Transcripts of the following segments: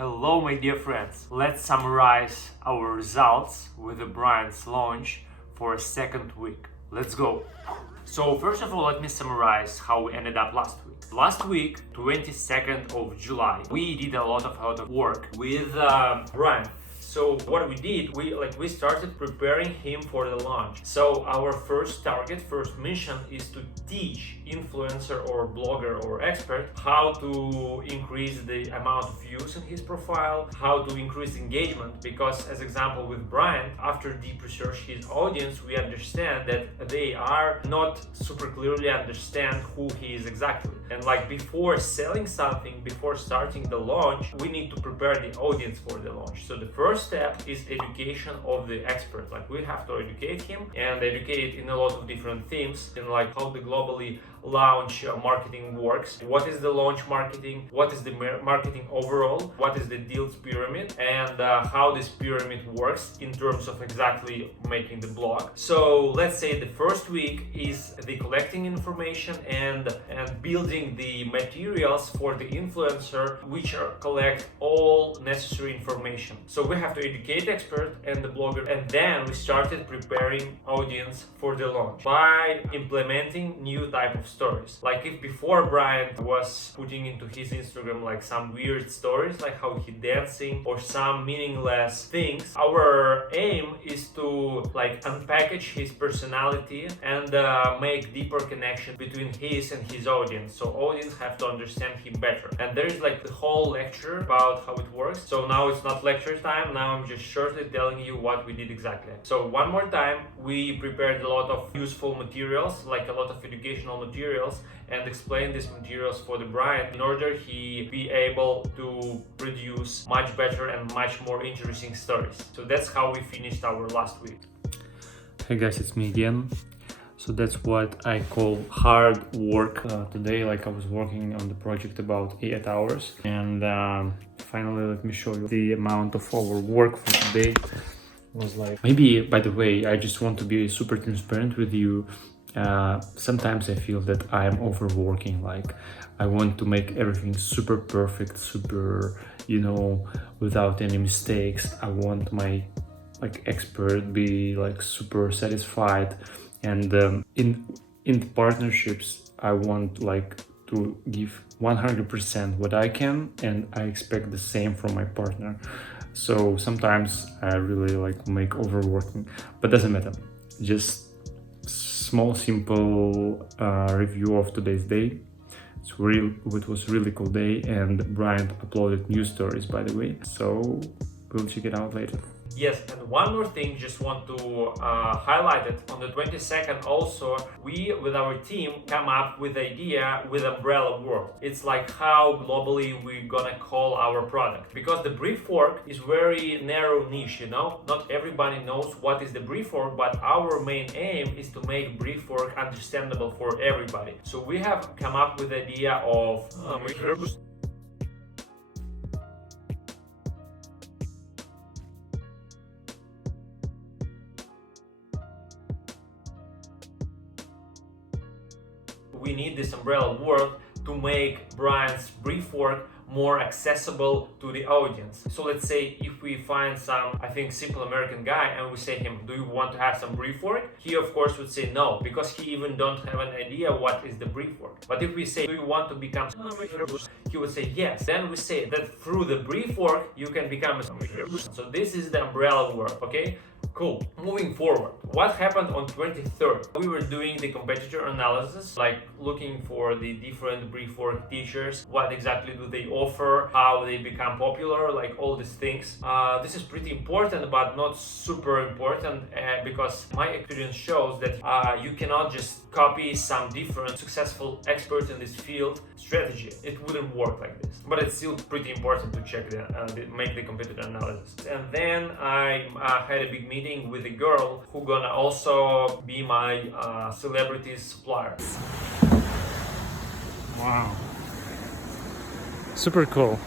Hello my dear friends, let's summarize our results with the Bryant's launch for a second week. Let's go! So first of all, let me summarize how we ended up last week. Last week, 22nd of July, we did a lot of work with Bryant. So what we did, we started preparing him for the launch. So our first target, first mission is to teach influencer or blogger or expert how to increase the amount of views in his profile, how to increase engagement. Because as example with Bryant, after deep research his audience, we understand that they are not super clearly understand who he is exactly. And like before selling something, before starting the launch, we need to prepare the audience for the launch. So the first step is education of the expert. Like we have to educate him and educate in a lot of different themes, in like how the globally launch marketing works, what is the launch marketing, what is the marketing overall, what is the deals pyramid, and how this pyramid works in terms of exactly making the blog. So let's say the first week is the collecting information and building the materials for the influencer, which are collect all necessary information. So we have to educate the expert and the blogger, and then we started preparing audience for the launch by implementing new type of stories. Like if before Bryant was putting into his Instagram like some weird stories, like how he dancing or some meaningless things, our aim is to like unpackage his personality and make deeper connection between his and his audience. So audience have to understand him better. And there is like the whole lecture about how it works. So now it's not lecture time. Now I'm just shortly telling you what we did exactly. So one more time, we prepared a lot of useful materials, like a lot of educational materials, and explain these materials for the Bryant in order he be able to produce much better and much more interesting stories. So that's how we finished our last week. Hey guys, it's me again. So that's what I call hard work today. Like I was working on the project about 8 hours, and finally let me show you the amount of our work for today was like. Maybe, by the way, I just want to be super transparent with you. Sometimes I feel that I am overworking. Like I want to make everything super perfect, super, without any mistakes. I want my expert be like super satisfied, and in the partnerships I want like to give 100% what I can, and I expect the same from my partner. So sometimes I really like make overworking, but doesn't matter. Just small simple review of today's day. It was really cool day, and Bryant uploaded new stories, by the way, so we'll check it out later. Yes, and one more thing, just want to highlight it. On the 22nd also, we with our team come up with the idea with umbrella word. It's like how globally we're gonna call our product. Because the breathwork is very narrow niche, Not everybody knows what is the breathwork, but our main aim is to make breathwork understandable for everybody. So we have come up with the idea of we need this umbrella word to make Bryant's breathwork more accessible to the audience. So let's say if we find some, I think, simple American guy and we say him, do you want to have some breathwork? He of course would say no, because he even don't have an idea what is the breathwork. But if we say, do you want to become, he would say yes. Then we say that through the breathwork you can become a. So this is the umbrella word, okay? Cool. Moving forward, what happened on 23rd? We were doing the competitor analysis, like looking for the different breathwork teachers, what exactly do they offer, how they become popular, like all these things. This is pretty important, but not super important, because my experience shows that you cannot just copy some different successful experts in this field strategy. It wouldn't work like this. But it's still pretty important to check make the competitor analysis. And then I had a big meeting with a girl who gonna also be my celebrity supplier. Wow, super cool.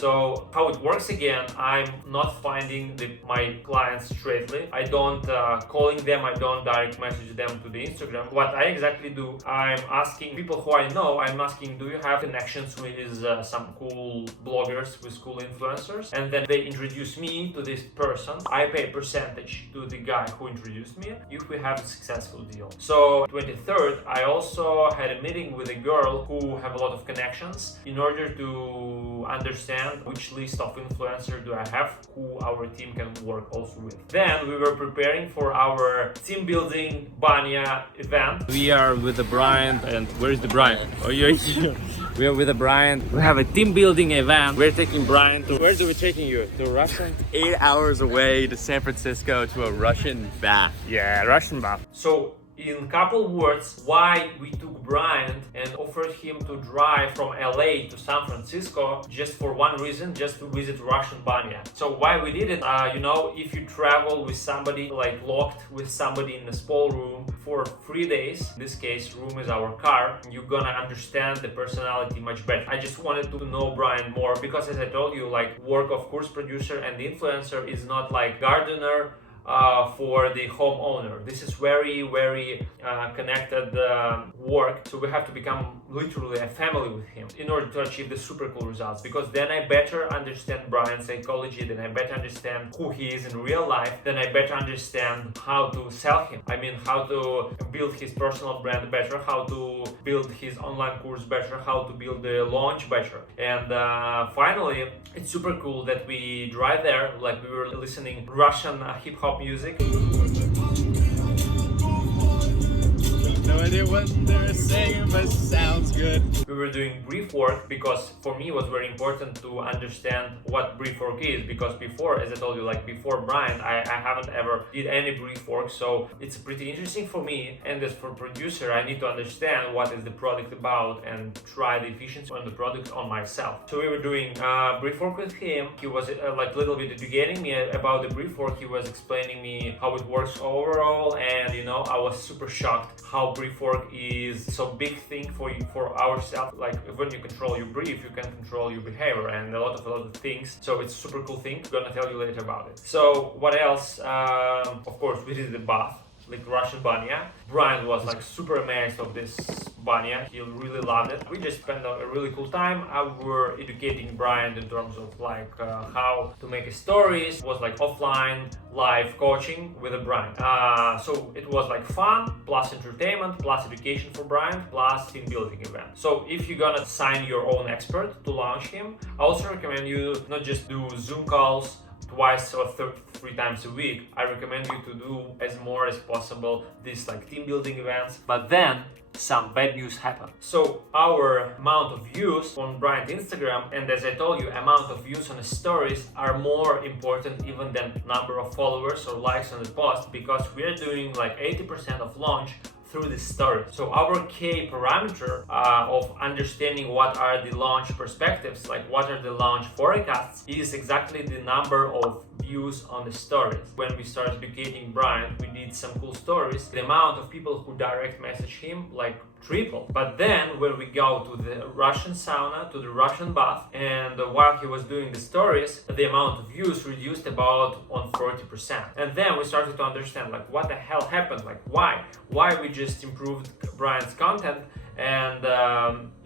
So how it works again, I'm not finding my clients straightly. I don't calling them, I don't direct message them to the Instagram. What I exactly do, I'm asking people who I know, I'm asking, do you have connections with some cool bloggers, with cool influencers? And then they introduce me to this person. I pay a percentage to the guy who introduced me if we have a successful deal. So 23rd, I also had a meeting with a girl who have a lot of connections in order to understand which list of influencers do I have who our team can work also with. Then we were preparing for our team building banya event. We are with the Bryant, and where is the Bryant? Oh, you're here. We are with the Bryant. We have a team building event. We're taking Bryant to. Where are we taking you? To Russia? 8 hours away to San Francisco to a Russian bath. Yeah, Russian bath. So in couple words, why we took Bryant and offered him to drive from LA to San Francisco just for one reason, just to visit Russian banya. So why we did it, if you travel with somebody, like locked with somebody in a small room for 3 days, in this case room is our car, you're gonna understand the personality much better. I just wanted to know Bryant more because, as I told you, like work of course producer and the influencer is not like gardener for the homeowner. This is very connected work, so we have to become literally a family with him in order to achieve the super cool results, because then I better understand Bryant's psychology, then I better understand who he is in real life, then I better understand how to sell him. I mean, how to build his personal brand better, how to build his online course better, how to build the launch better. And finally, it's super cool that we drive there, like we were listening Russian hip-hop music. No idea what they're saying, but sounds good. We were doing brief work because for me it was very important to understand what brief work is, because before, as I told you, like before Bryant, I haven't ever did any brief work, so it's pretty interesting for me. And as for producer, I need to understand what is the product about and try the efficiency on the product on myself. So we were doing brief work with him. He was like a little bit educating me about the brief work. He was explaining me how it works overall, and I was super shocked how brief work is so big thing for ourselves. Like when you control your brief, you can control your behavior and a lot of things. So it's a super cool thing. I'm gonna tell you later about it. So what else? Of course, we did the bath, like Russian banya. Bryant was like super amazed of this banya. He really loved it. We just spent a really cool time. I were educating Bryant in terms of like how to make stories. It was like offline live coaching with a Bryant. So it was like fun plus entertainment plus education for Bryant plus team building event. So if you're gonna sign your own expert to launch him, I also recommend you not just do Zoom calls twice or three times a week. I recommend you to do as more as possible these like team building events. But then some bad news happened. So our amount of views on Bryant Instagram, and as I told you, amount of views on the stories are more important even than number of followers or likes on the post, because we're doing like 80% of launch through this story. So our key parameter of understanding what are the launch perspectives, like what are the launch forecasts, is exactly the number of views on the stories. When we started educating Bryant, we did some cool stories. The amount of people who direct message him like triple. But then when we go to the Russian sauna, to the Russian bath, and while he was doing the stories, the amount of views reduced about on 40%. And then we started to understand like what the hell happened, like why we just improved Bryant's content, and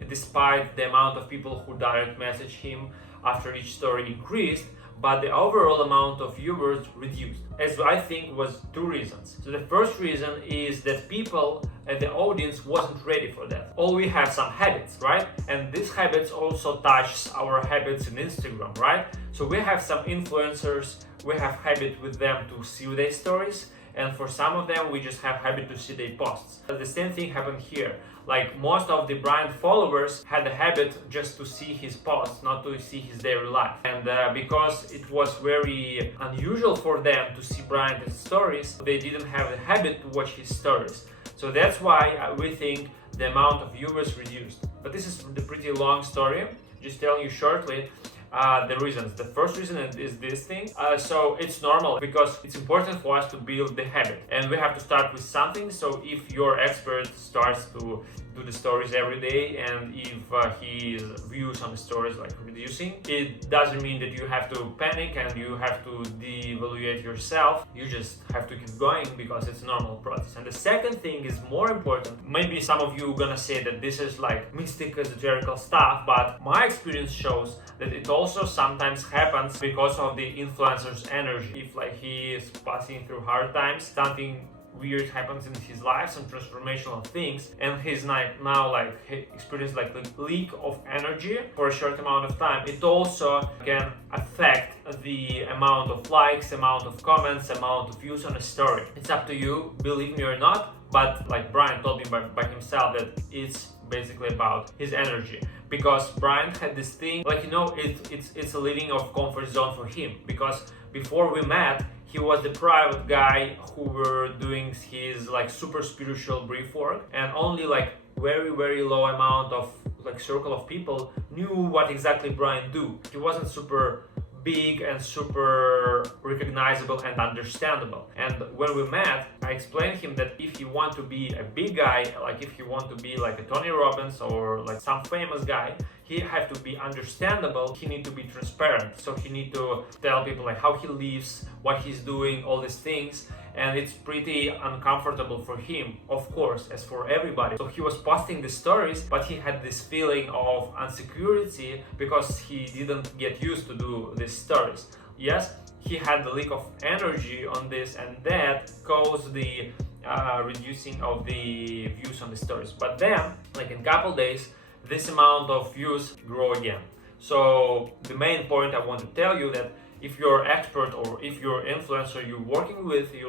despite the amount of people who direct message him after each story increased, but the overall amount of viewers reduced. As I think was two reasons. So the first reason is that people and the audience wasn't ready for that. All we have some habits, right? And these habits also touch our habits in Instagram, right? So we have some influencers, we have habit with them to see their stories, and for some of them we just have habit to see their posts. The same thing happened here. Like most of the Bryant followers had the habit just to see his posts, not to see his daily life. And because it was very unusual for them to see Bryant's stories, they didn't have the habit to watch his stories. So that's why we think the amount of viewers reduced. But this is the pretty long story. Just telling you shortly the reasons. The first reason is this thing. So it's normal because it's important for us to build the habit, and we have to start with something. So if your expert starts to do the stories every day, and if his views on the stories like reducing, it doesn't mean that you have to panic and you have to de-evaluate yourself. You just have to keep going because it's a normal process. And the second thing is more important. Maybe some of you are gonna say that this is like mystic esoterical stuff, but my experience shows that it also sometimes happens because of the influencer's energy. If like he is passing through hard times, something weird happens in his life, some transformational things, and he's now he experienced like a leak of energy for a short amount of time. It also can affect the amount of likes, amount of comments, amount of views on a story. It's up to you, believe me or not, but like Bryant told me by himself that it's basically about his energy, because Bryant had this thing, like, you know, it's a living of comfort zone for him, because before we met, he was the private guy who were doing his like super spiritual brief work, and only like very low amount of like circle of people knew what exactly Bryant do. He wasn't super big and super recognizable and understandable. And when we met, I explained him that if you want to be a big guy, like if you want to be like a Tony Robbins or like some famous guy, he have to be understandable. He need to be transparent. So he need to tell people like how he lives, what he's doing, all these things. And it's pretty uncomfortable for him, of course, as for everybody. So he was posting the stories, but he had this feeling of insecurity because he didn't get used to do these stories. Yes, he had the leak of energy on this, and that caused the reducing of the views on the stories. But then, like in couple days, this amount of views grow again. So the main point I want to tell you that if you're expert or if you're influencer you're working with, if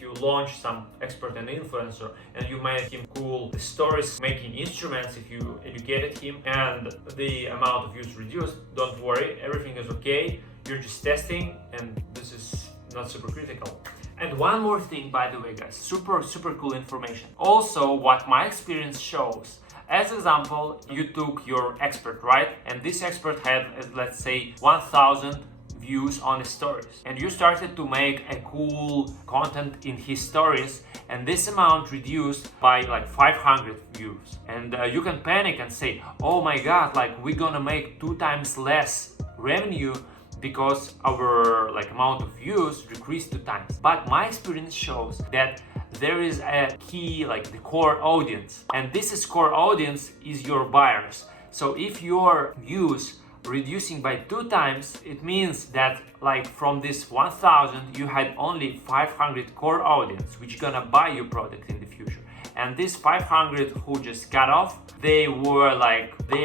you launch some expert and influencer and you make him cool the stories making instruments, if you educated him and the amount of views reduced, don't worry, everything is okay. You're just testing and this is not super critical. And one more thing, by the way, guys, super cool information. Also, what my experience shows, as example, you took your expert, right? And this expert had, let's say, 1,000 views on his stories, and you started to make a cool content in his stories, and this amount reduced by like 500 views, and you can panic and say, oh my god, like we're gonna make 2 times less revenue because our like amount of views decreased 2 times. But my experience shows that there is a key, like the core audience, and this is core audience is your buyers. So if your views reducing by 2 times, it means that like from this 1,000 you had only 500 core audience which gonna buy your product in the future, and this 500 who just cut off, they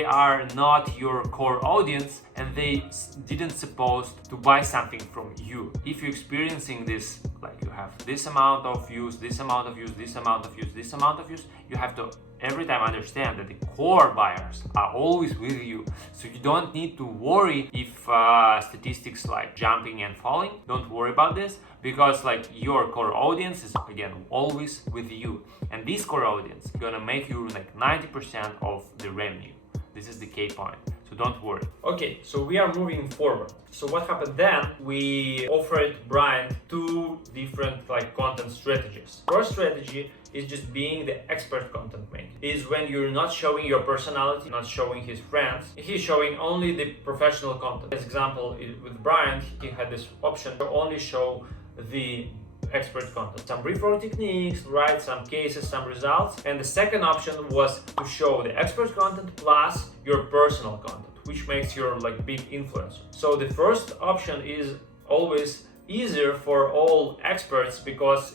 are not your core audience and they didn't supposed to buy something from you. If you're experiencing this, like you have this amount of views, this amount of views, this amount of views, this amount of views, you have to every time understand that the core buyers are always with you. So you don't need to worry if statistics like jumping and falling. Don't worry about this, because like your core audience is again always with you, and this core audience is gonna make you like 90% of the revenue. This is the key point, so don't worry. Okay, so we are moving forward. So what happened then? We offered Bryant 2 different like content strategies. First strategy is just being the expert content maker. Is when you're not showing your personality, not showing his friends. He's showing only the professional content. As example, with Bryant, he had this option to only show the expert content, some breathwork techniques, right, some cases, some results. And the second option was to show the expert content plus your personal content, which makes your like big influencer. So the first option is always easier for all experts because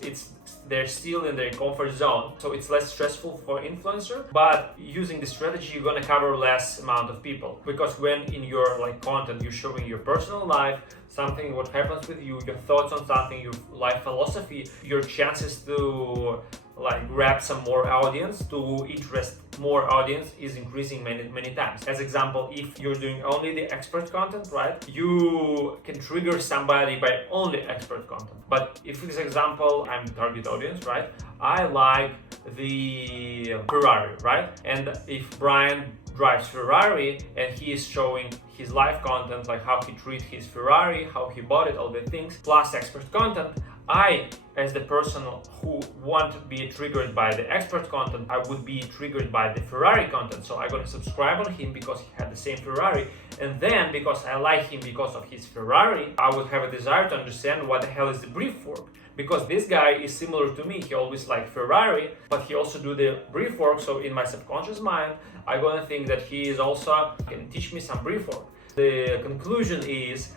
they're still in their comfort zone, so it's less stressful for influencer. But using the strategy, you're gonna cover less amount of people, because when in your like content you're showing your personal life, something what happens with you, your thoughts on something, your life philosophy, your chances to like grab some more audience, to interest more audience is increasing many times. As example, if you're doing only the expert content, right, you can trigger somebody by only expert content. But if, for example, I'm the target audience, right, I like the Ferrari, right, and if Bryant drives Ferrari and he is showing his live content, like how he treats his Ferrari, how he bought it, all the things, plus expert content. I, as the person who want to be triggered by the expert content, I would be triggered by the Ferrari content. So I'm gonna subscribe on him because he had the same Ferrari. And then because I like him because of his Ferrari, I would have a desire to understand what the hell is the brief work. Because this guy is similar to me. He always liked Ferrari, but he also do the brief work. So in my subconscious mind, I'm gonna think that he is also can teach me some brief work. The conclusion is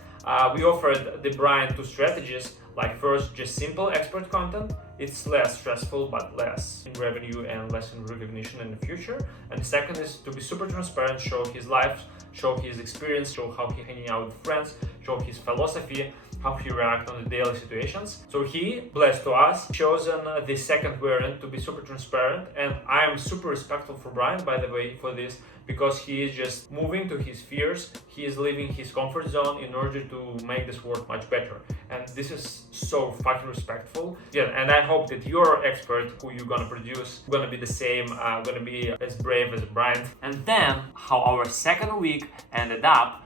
we offered the Bryant two strategies. Like first, just simple expert content. It's less stressful, but less in revenue and less in recognition in the future. And the second is to be super transparent, show his life, show his experience, show how he hanging out with friends, show his philosophy, how he reacts on the daily situations. So he, blessed to us, chosen the second variant to be super transparent. And I am super respectful for Bryant, by the way, for this, because he is just moving to his fears. He is leaving his comfort zone in order to make this work much better. And this is so fucking respectful. Yeah, and I hope that your expert who you're gonna produce gonna be the same, gonna be as brave as Bryant. And then how our second week ended up,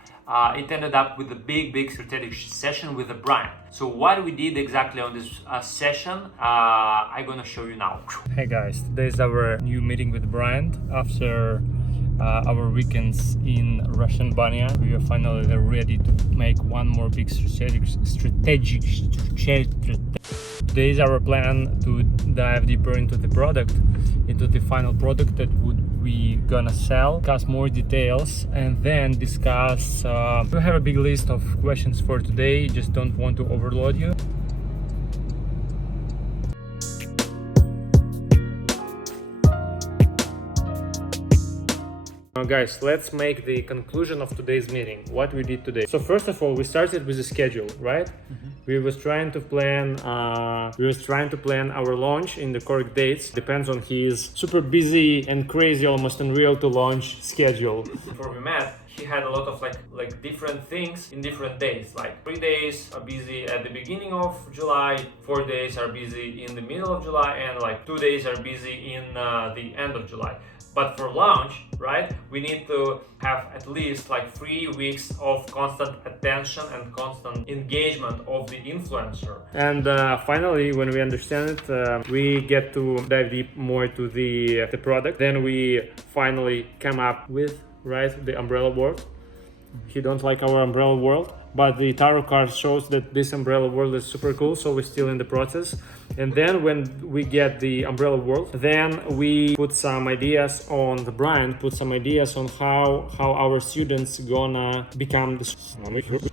it ended up with a big strategic session with the Bryant. So what we did exactly on this session, I'm gonna show you now. Hey guys, today is our new meeting with Bryant after our weekends in Russian Banya. We are finally ready to make one more big strategic. Today is our plan to dive deeper into the product, into the final product that we gonna sell, discuss more details, and then discuss. We have a big list of questions for today. Just don't want to overload you. Now guys, let's make the conclusion of today's meeting, what we did today. So first of all, we started with the schedule, right? We was trying to plan our launch in the correct dates. Depends on his super busy and crazy, almost unreal to launch schedule. Before we met, he had a lot of like different things in different days. Like 3 days are busy at the beginning of July, 4 days are busy in the middle of July, and like 2 days are busy in the end of July. But for launch, right, we need to have at least like 3 weeks of constant attention and constant engagement of the influencer. And finally, when we understand it, we get to dive deep more to the product. Then we finally come up with, right, the umbrella world. He don't like our umbrella world, but the tarot card shows that this umbrella world is super cool, so we're still in the process. And then when we get the umbrella world, then we put some ideas on the Bryant, put some ideas on how our students gonna become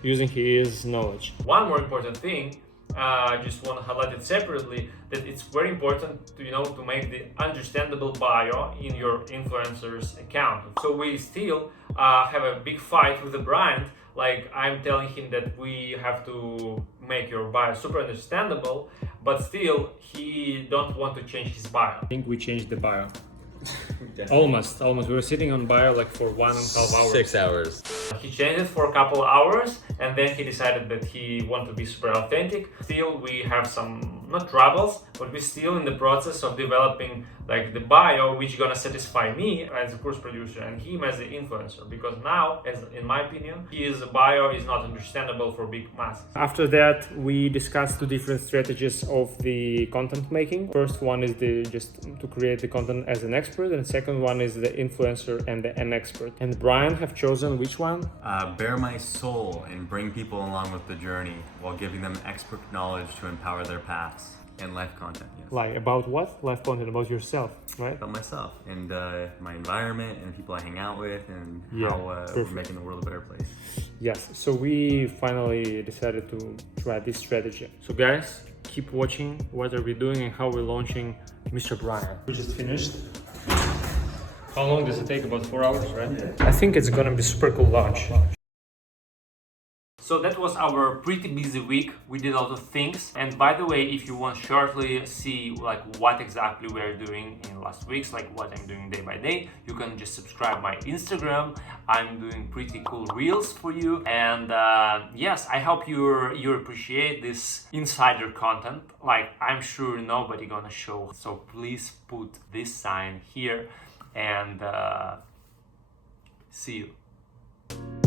using his knowledge. One more important thing, I just want to highlight it separately, that it's very important to, to make the understandable bio in your influencer's account. So we still have a big fight with the Bryant. Like I'm telling him that we have to make your bio super understandable, but still he don't want to change his bio. I think we changed the bio. Almost. We were sitting on bio like for 1.5 hours. 6 hours. He changed it for a couple of hours and then he decided that he want to be super authentic. Still we have some, not troubles, but we're still in the process of developing like the bio which gonna satisfy me as a course producer and him as the influencer, because now, as in my opinion, his bio is not understandable for big masses. After that, we discussed two different strategies of the content making. First one is just to create the content as an expert, and the second one is the influencer and an expert. And Brian have chosen which one? Bare my soul and bring people along with the journey while giving them expert knowledge to empower their paths. And life content, yes. Like about what? Life content about yourself, right? About myself and my environment and people I hang out with and how we're making the world a better place. Yes, so we finally decided to try this strategy. So guys, keep watching what are we doing and how we're launching Mr. Bryant. We just finished. How long does it take? About 4 hours, right? Yeah. I think it's gonna be super cool launch. So that was our pretty busy week. We did a lot of things. And by the way, if you want shortly see like what exactly we are doing in last weeks, like what I'm doing day by day, you can just subscribe my Instagram. I'm doing pretty cool reels for you. And yes, I hope you appreciate this insider content. Like I'm sure nobody gonna show. So please put this sign here and See you.